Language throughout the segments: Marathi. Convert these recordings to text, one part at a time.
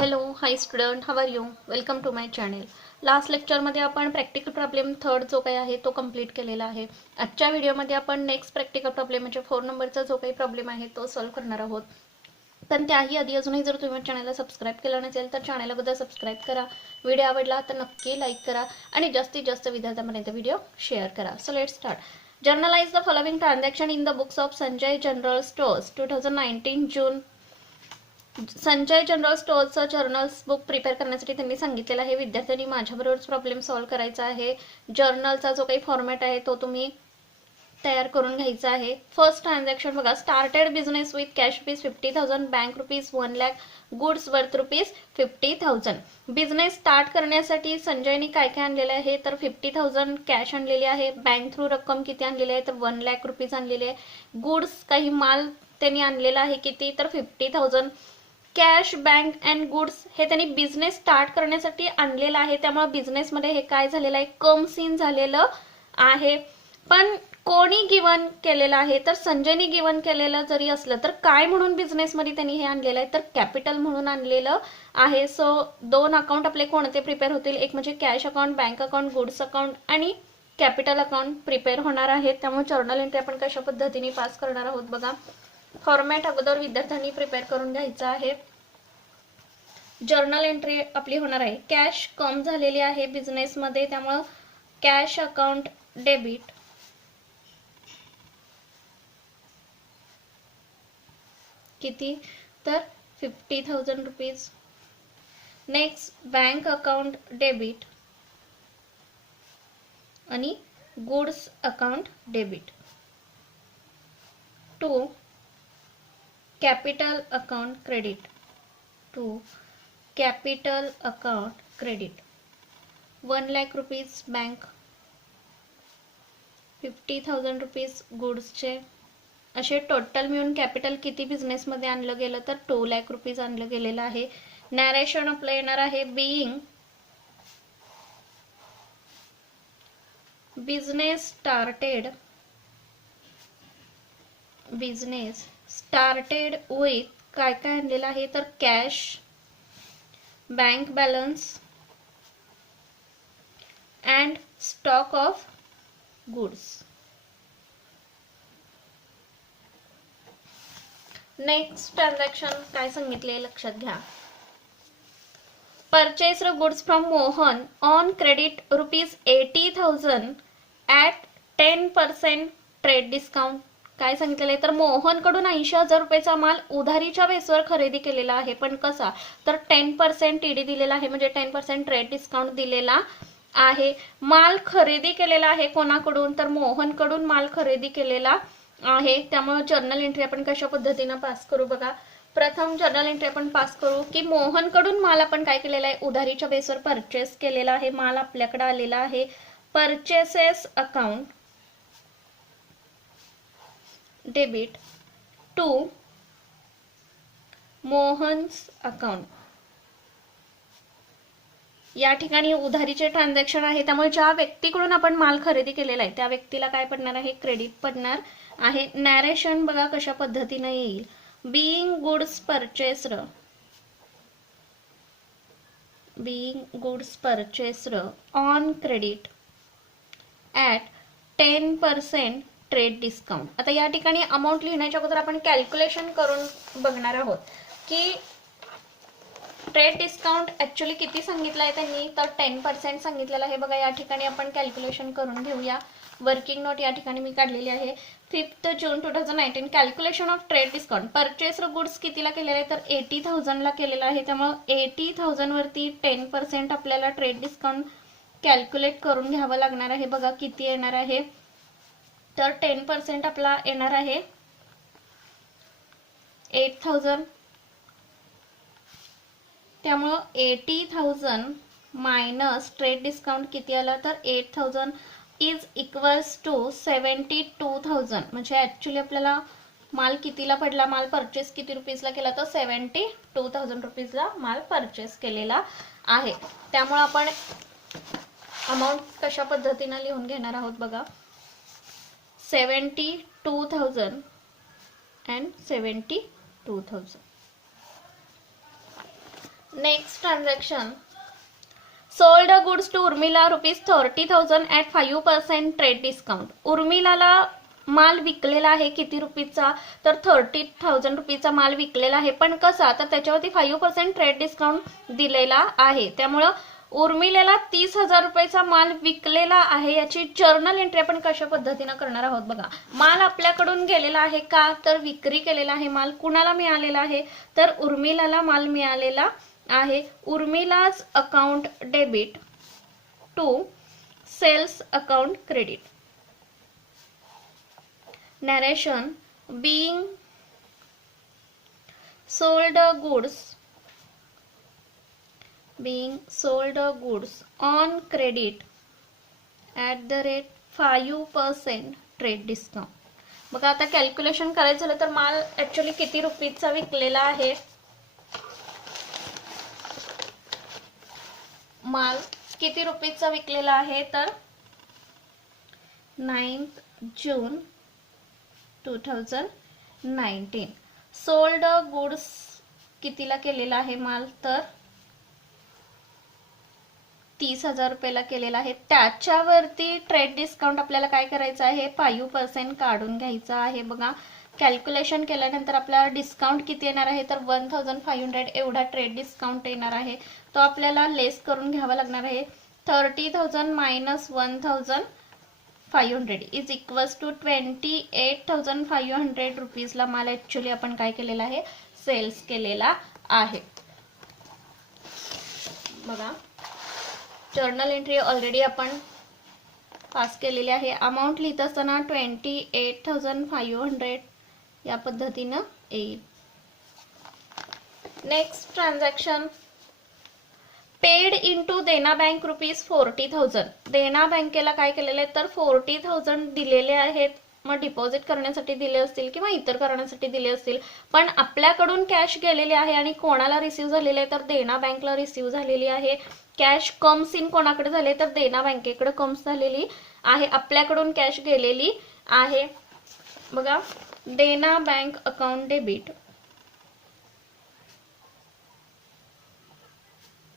Hello hi student, how are you? Welcome to my channel. Last लेक्चरमध्ये आपण प्रॅक्टिकल प्रॉब्लेम थर्ड जो काही आहे तो कंप्लीट केलेला आहे. आजच्या व्हिडिओमध्ये आपण नेक्स्ट प्रॅक्टिकल प्रॉब्लेम म्हणजे 4 नंबरचा जो काही प्रॉब्लेम आहे तो सॉल्व्ह करणार आहोत. पण त्याही आधी अजूनही जर तुम्ही चॅनलला सबस्क्राईब केलं नसेल तर चॅनलबद्दल सबस्क्राईब करा. व्हिडिओ आवडला तर नक्की लाईक करा आणि जास्तीत जास्त विद्यार्थ्यांपर्यंत व्हिडिओ शेअर करा. So let's start. Journalize the following transaction in the books of Sanjay general stores 2019 June. Sanjay general स्टोअरचं जर्नल्स बुक प्रिपेअर करण्यासाठी त्यांनी सांगितलेलं आहे. विद्यार्थ्यांनी माझ्याबरोबरच प्रॉब्लेम सॉल्व्ह करायचा आहे. जर्नलचा जो काही फॉर्मॅट आहे तो तुम्ही तयार करून घ्यायचा आहे. फर्स्ट ट्रान्झॅक्शन बघा. Started business with cash rupees 50,000, bank rupees 1 lakh, goods worth rupees 50,000. Business start करण्यासाठी संजयनी काय काय आणलेलं आहे तर 50,000 कॅश आणलेली आहे. बँक थ्रू रक्कम किती आणलेली आहे तर 1 लाख रुपीज आणलेली आहे. गुड्स काही माल त्यांनी आणलेला आहे किती तर 50,000. कॅश, बँक अँड गुड्स हे त्यांनी बिझनेस स्टार्ट करण्यासाठी आणलेलं आहे. त्यामुळे बिझनेसमध्ये हे काय झालेलं आहे कम सीन झालेलं आहे. पण कोणी गिवन केलेलं आहे तर संजयनी गिवन केलेलं जरी असलं तर काय म्हणून बिझनेसमध्ये त्यांनी हे आणलेलं आहे तर कॅपिटल म्हणून आणलेलं आहे. सो दोन अकाउंट आपले कोणते प्रिपेअर होतील, एक म्हणजे cash account, bank account, goods account आणि कॅपिटल अकाउंट प्रिपेअर होणार आहेत. त्यामुळे जर्नल एंट्री आपण कशा पद्धतीने पास करणार आहोत बघा. फॉर्मॅट अगोदर विद्यार्थ्यांनी प्रिपेअर करून घ्यायचा आहे. जर्नल एंट्री आपली होणार आहे. कॅश कम झालेली आहे बिझनेसमध्ये त्यामुळे कॅश अकाउंट डेबिट, किती तर 50,000 rupees. Next bank account debit आणि goods account debit. To capital account credit, to capital account credit. 1 lakh rupees bank, 50,000 rupees गुड्सचे. असे टोटल मिळून कॅपिटल किती बिझनेसमध्ये आणलं गेलं तर 2 लाख रुपीज आणलं गेलेलं आहे. नॅरेशन आपलं येणार आहे. बिईंग बिझनेस स्टार्टेड विथ काय काय आणलेलं आहे तर cash, bank balance and stock of goods. Next transaction काय सांगितले लक्षात घ्या. Purchase goods from Mohan on credit rupees 80,000 at 10% trade discount. काय सांगितलेलं आहे तर मोहनकडून 80,000 रुपयाचा माल उधारीच्या बेसवर खरेदी केलेला आहे. पण कसा तर 10% टीडी दिलेला आहे म्हणजे 10% ट्रेड डिस्काउंट दिलेला आहे. माल खरेदी केलेला आहे कोणाकडून तर मोहनकडून माल खरेदी केलेला आहे. त्यामुळे जर्नल एंट्री आपण कशा पद्धतीने पास करू बघा. प्रथम जर्नल एंट्री आपण पास करू की मोहनकडून माल आपण काय केलेला आहे उधारीच्या बेसवर परचेस केलेला आहे. माल आपल्याकडे आलेला आहे. Purchases account debit to Mohan's account. या ठिकाणी उधारीचे ट्रान्झॅक्शन आहे त्यामुळे ज्या व्यक्तीकडून आपण माल खरेदी केलेला आहे त्या व्यक्तीला काय पडणार आहे क्रेडिट पडणार आहे. नॅरेशन बघा कशा पद्धतीने येईल. Being goods purchased on credit at 10% trade discount. आता या ठिकाणी अमाऊंट लिहिण्याच्या अगोदर आपण कॅल्क्युलेशन करून बघणार आहोत की ट्रेड डिस्काउंट ऍक्च्युली किती सांगितलं आहे त्यांनी तर 10% सांगितलेलं आहे. बघा या ठिकाणी आपण कॅल्क्युलेशन करून घेऊया. वर्किंग नोट या ठिकाणी मी काढलेली आहे. 5 जून 2019 calculation of trade discount. Purchase goods कितीला केलेला आहे तर 80,000 ला केलेला आहे. त्यामुळे 80,000 वरती 10% आपल्याला ट्रेड डिस्काउंट कॅल्क्युलेट करून घ्यावं लागणार आहे. बघा किती येणार आहे तर 10% आपला येणार आहे 8,000. त्यामुळं 80,000 मायनस ट्रेड डिस्काउंट किती आला तर 8,000 इज इक्वल्स टू 72,000. म्हणजे ऍक्च्युली आपल्याला माल कितीला पडला, माल परचेस किती रुपीजला केला तर 72,000 रुपीजला माल परचेस केलेला आहे. त्यामुळे आपण अमाऊंट कशा पद्धतीने लिहून घेणार आहोत बघा. 72,000 and 72,000. Next transaction, sold goods to Urmila ₹30,000 at 5% trade discount. उर्मिलाला माल विकलेला आहे किती रुपीचा, तर 30,000 रुपीचा माल विकलेला आहे, पण कसा, तर त्याच्यावरती 5% ट्रेड डिस्काउंट दिलेला आहे. त्यामुळं उर्मिलेला 30,000 रुपयाचा माल विकलेला आहे. याची जर्नल एंट्री आपण कशा पद्धतीनं करणार आहोत बघा. माल आपल्याकडून गेलेला आहे का, तर विक्री केलेला आहे माल. कुणाला मिळालेला आहे, तर उर्मिलाला माल मिळालेला आहे. Urmila's account debit to sales account credit. Narration, being sold goods on credit at the rate 5% trade discount. बघा आता कॅल्क्युलेशन करायचं झालं तर माल ऍक्च्युली किती रुपीचा विकलेला आहे, माल किती रुपीचा विकलेला आहे, तर 9 जून 2019. सोल्ड गुड्स कितीला केलेला आहे माल, तर 30,000 रुपयाला केलेला आहे. त्याच्यावरती ट्रेड डिस्काउंट आपल्याला काय करायचं आहे, 5% काढून घ्यायचा आहे. बघा कॅल्क्युलेशन केल्यानंतर आपल्याला डिस्काउंट किती येणार आहे, तर 1,500 एवढा ट्रेड डिस्काउंट येणार आहे. तो आपल्याला लेस करून घ्यावा लागणार आहे. 30,000 मायनस 1,500 इज इक्वल्स टू 28,500 रुपीजला माल ऍक्च्युली आपण काय केलेला आहे, सेल्स केलेला आहे. बघा जर्नल एंट्री ऑलरेडी आपण पास केलेली आहे. अमाऊंट लिहित असताना 28,500 या पद्धतीनं येईल. नेक्स्ट ट्रान्झॅक्शन, पेड इनटू देना बँक ₹40,000. देना बँकेला काय केलेले आहे, तर 40,000 दिलेले आहेत. मग डिपॉझिट करण्यासाठी दिले असतील किंवा इतर कारणासाठी दिले असतील, पण आपल्याकडून कॅश गेलेली आहे आणि कोणाला रिसीव्ह झालेले आहे, तर देना बँकला रिसीव्ह झालेली आहे. कॅश कम्स इन कोणाकडे झाले, तर देना बँकेकडे कम्स झालेली आहे. आपल्याकडून कॅश गेलेली आहे. बघा Dena bank account debit,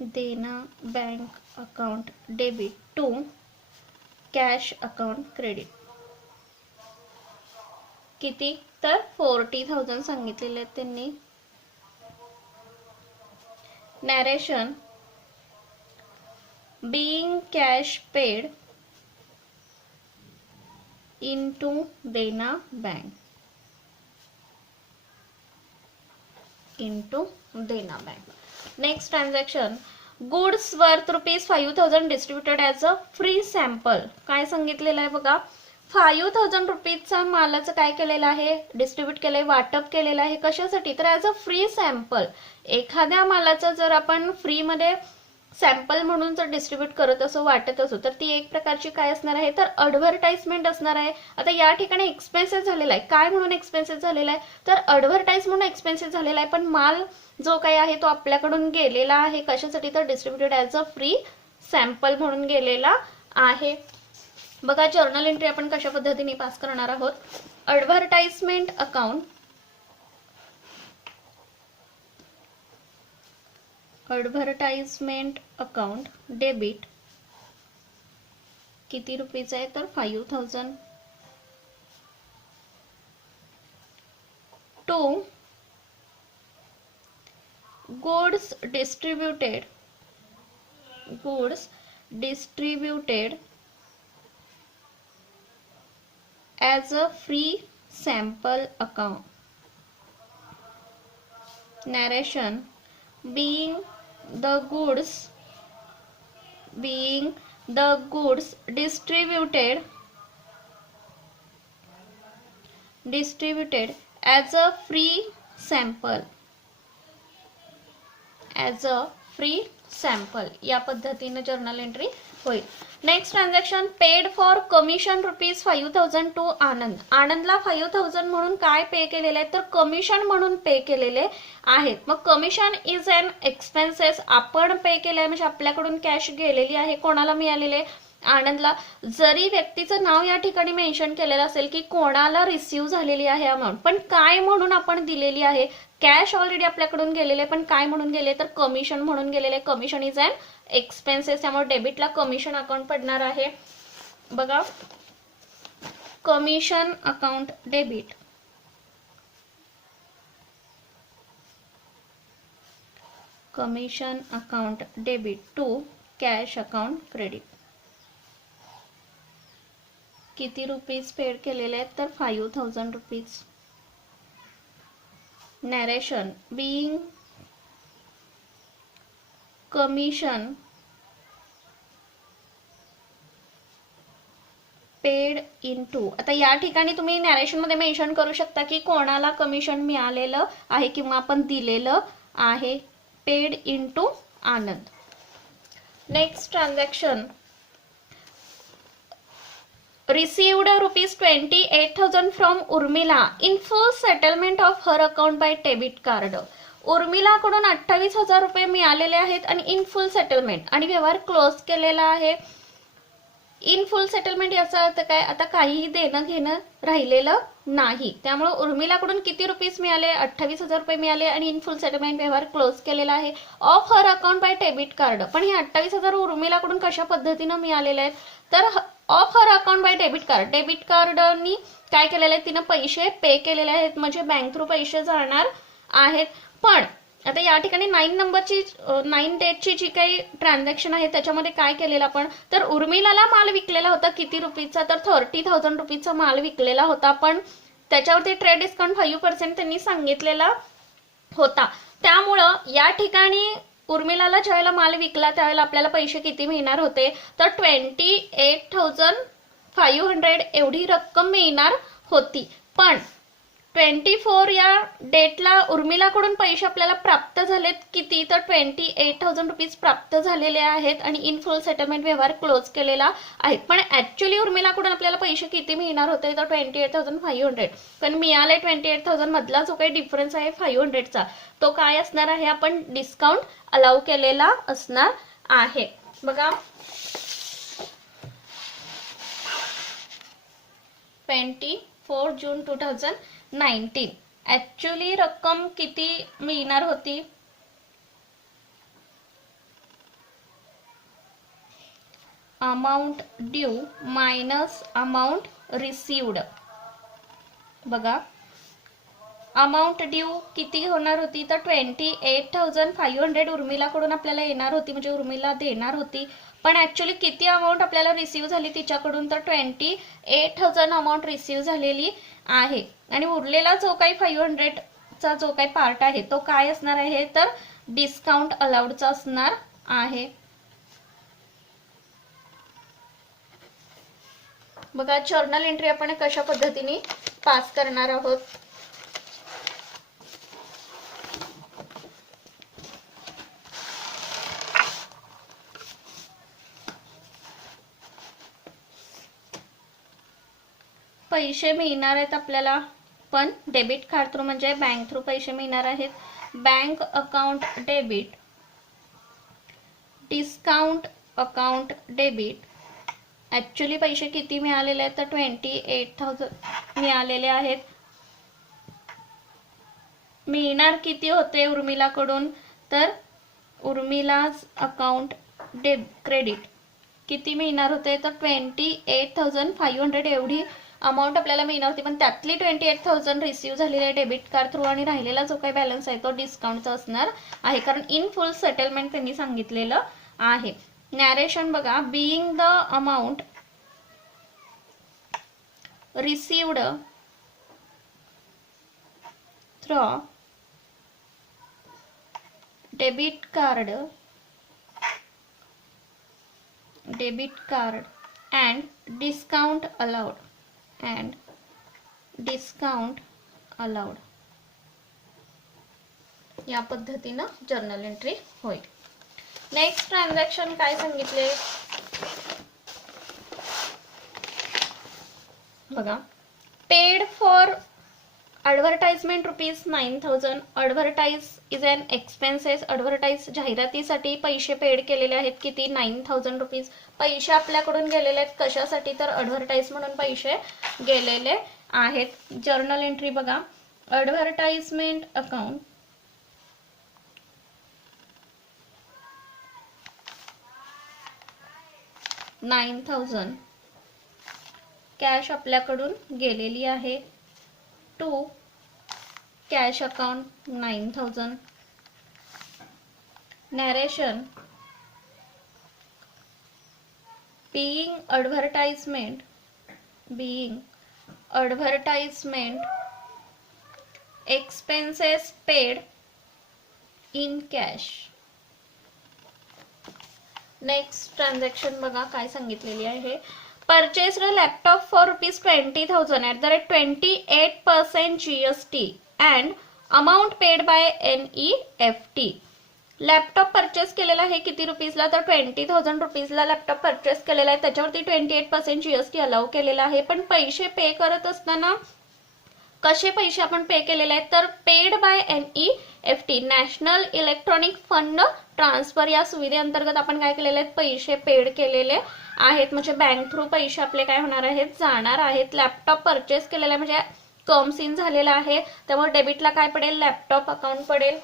Dena bank account debit to cash account credit. किती, तर 40,000 सांगितलेले आहेत त्यांनी. नरेशन, being cash paid into Dena bank, into Dena bank. Next transaction, goods worth ₹5,000 distributed as a free sample. काय सांगितलेलं आहे बघा, 5,000 रुपीजचा मालाचं काय केलेलं आहे, डिस्ट्रीब्यूट केलंय, वाटप केलेलं आहे. कशासाठी, तर ॲज अ फ्री सॅम्पल. एखाद्या मालाचं जर आपण फ्री मध्ये सॅम्पल म्हणून जर डिस्ट्रीब्यूट करत असो, वाटत असो, तर ती एक प्रकारची काय असणार आहे, तर ॲडव्हर्टाइजमेंट असणार आहे. आता या ठिकाणी एक्सपेन्सेस झालेला आहे. काय म्हणून एक्सपेन्सेस झालेला आहे, तर ॲडव्हर्टाइज म्हणून एक्सपेन्सेस झालेला आहे. पण माल जो काही आहे तो आपल्याकडून गेलेला आहे. कशासाठी, तर distributed as a free sample म्हणून गेलेला आहे. बघा जर्नल एंट्री आपण कशा पद्धतीने पास करणार आहोत. Advertisement account, advertisement account debit किती रुपीचं आहे, तर 5,000 to goods distributed as a free sample account. Narration, being the goods distributed as a free sample, या पद्धतीने जर्नल एंट्री होईल. Next transaction, paid for commission ₹5,000 to Anand. आनंदला 5,000 म्हणून काय पे केलेले आहे, तर कमिशन म्हणून पे केलेले आहेत. मग कमिशन इज अन एक्सपेन्सेस, आपण पे केले आहे म्हणजे आपल्याकडून कॅश गेलेली आहे. कोणाला मिळालेले, आनंदला, जरी व्यक्तीचं नाव या ठिकाणी मेन्शन केलेलं असेल की कोणाला रिसीव्ह झालेली आहे अमाऊंट, पण काय म्हणून आपण दिलेली आहे, कॅश ऑलरेडी आपल्याकडून गेलेले, पण काय म्हणून गेले तर कमिशन म्हणून गेलेले. कमिशन इज अन एक्सपेन्सेस, त्यामुळे डेबिटला कमिशन अकाउंट पडणार आहे. बघा, commission account debit, commission account debit to cash account credit. किती रुपीज पेड केलेले आहेत तर 5000 rupees. Narration, being commission paid into. आता या ठिकाणी तुम्ही नॅरेशन मध्ये मेन्शन करू शकता की कोणाला कमिशन मिळालेलं आहे किंवा आपण दिलेलं आहे. Paid into Anand. Next transaction, received ₹28,000 from Urmila in full settlement of her account by debit card. उर्मिलाकडून 28,000 रुपये मिळालेले आहेत आणि इन फुल सेटलमेंट, आणि व्यवहार क्लोज केलेला आहे. इन फुल सेटलमेंट याचा अर्थ काय, आता काहीही देणं घेणं राहिलेलं नाही. त्यामुळे उर्मिलाकडून किती रुपीज मिळाले, 28,000 रुपये मिळाले आणि इन फुल सेटलमेंट व्यवहार क्लोज केलेला आहे. Of her account by debit card. पण हे 28,000 उर्मिलाकडून कशा पद्धतीनं मिळालेले आहेत तर of her account by debit card. Debit कार्डनी काय केलेलं आहे, तिनं पैसे पे केलेले आहेत, म्हणजे बँक थ्रू पैसे जाणार आहेत. पण आता या ठिकाणी 9 डेटची जी काही ट्रान्झॅक्शन आहे त्याच्यामध्ये काय केलेलं आपण तर उर्मिलाला माल विकलेला होता किती रुपीचा तर 30,000 रुपीचा माल विकलेला होता, पण त्याच्यावरती ट्रेड डिस्काउंट 5% त्यांनी सांगितलेला होता. त्यामुळं या ठिकाणी उर्मिलाला ज्यावेळेला माल विकला त्यावेळेला आपल्याला पैसे किती मिळणार होते तर 28,500 एवढी रक्कम मिळणार होती. पण 24 या डेटला उर्मिलाकडून पैसे आपल्याला प्राप्त झालेत किती तर 28,000 रुपीज प्राप्त झालेले आहेत आणि इन फुल सेटलमेंट व्यवहार क्लोज केलेला आहे. पण ऍक्च्युली उर्मिलाकडून आपल्याला पैसे किती मिळणार होते तर 28,500, पण मिळाले 28,000 मधला जो काही डिफरन्स आहे 500चा तो काय असणार आहे, आपण डिस्काउंट अलाउ केलेला असणार आहे. बघा, 24 जून 2019 ऍक्च्युली रक्कम किती मिळणार होती, amount due minus amount received. बघा, अमाऊंट ड्यू किती होणार होती तर 28,500 उर्मिलाकडून आपल्याला येणार होती, म्हणजे उर्मिला देणार होती. पण ऍक्च्युली किती अमाऊंट आपल्याला रिसीव्ह झाली तिच्याकडून तर 28,000 अमाऊंट रिसीव्ह झालेली आहे. आणि उरलेला जो काही 500चा जो काही पार्ट आहे तो काय असणार आहे तर डिस्काउंट अलाउडचा असणार आहे. बघा, जर्नल एंट्री आपण कशा पद्धतीने पास करणार आहोत. पैसे मिळणार आहेत आपल्याला, पण डेबिट कार्ड थ्रू म्हणजे बँक थ्रू पैसे मिळणार आहेत. Bank account debit, discount account debit. Actually पैसे किती मिळालेले आहेत तर 28,000 मिळालेले आहेत. मिळणार किती होते उर्मिलाकडून तर उर्मिलाज अकाउंट क्रेडिट किती मिळणार होते तर 28,500 एवढी अमाऊंट आपल्याला मिळणार होती. पण त्यातली 28,000 रिसीव्ह झालेले आहे डेबिट कार्ड थ्रू आणि राहिलेला जो काही बॅलन्स आहे तो डिस्काउंटचा असणार आहे, कारण इन फुल सेटलमेंट त्यांनी सांगितलेलं आहे. नॅरेशन बघा, being the amount received through debit card and discount allowed या पद्धतीनं जर्नल एंट्री होईल. नेक्स्ट ट्रान्झॅक्शन काय सांगितले बघा, paid for advertisement rupees 9000. Advertise is an expenses. Advertise जाहिरातीसाठी पैसे पेड केलेले आहेत किती 9000 रुपीज. पैसे आपल्याकडून गेलेले आहेत कशासाठी तर ॲडव्हर्टाइज म्हणून पैसे गेलेले आहेत. जर्नल एंट्री बघा. ॲडव्हर्टाइजमेंट अकाउंट $9,000 कॅश आपल्याकडून गेलेली आहे. To cash account 9000. Narration being advertisement expenses paid in cash. Next transaction बघा काय सांगितलेली आहे. Purchased laptop for ₹20,000 at the rate 28% GST and amount paid by NEFT. Laptop purchase केलेला आहे किती रुपीजला तर 20,000 रुपीजला लॅपटॉप परचेस केलेला आहे. त्याच्यावरती 28% GST अलाउ केलेला आहे. पण पैसे पे करत असताना कसे पैसे आपण पे केलेले आहेत तर paid by NEFT national electronic fund transfer या सुविधेअंतर्गत आपण काय केलेले आहेत पैसे पेड केलेले आहेत. म्हणजे बँक थ्रू पैसे आपले काय होणार आहेत जाणार आहेत. लॅपटॉप परचेस केलेला आहे म्हणजे कम्स इन झालेला आहे त्यामुळे डेबिटला काय पडेल लॅपटॉप अकाउंट पडेल.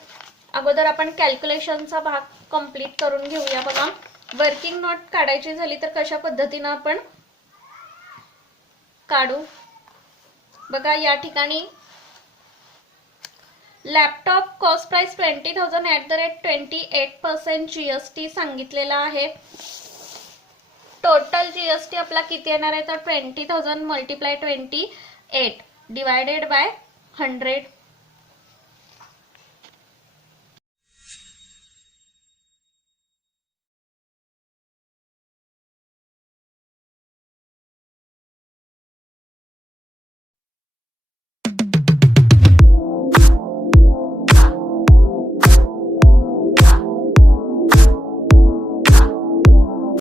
अगोदर आपण कॅल्क्युलेशनचा भाग कंप्लीट करून घेऊया बघा. वर्किंग नोट काढायची झाली तर कशा पद्धतीने आपण काढू बघा. या ठिकाणी laptop cost price 20,000 at the rate 28% GST सांगितलेला आहे. टोटल GST आपला किती येणार आहे तर 20,000 मल्टिप्लाय 28 डिवायडेड बाय 100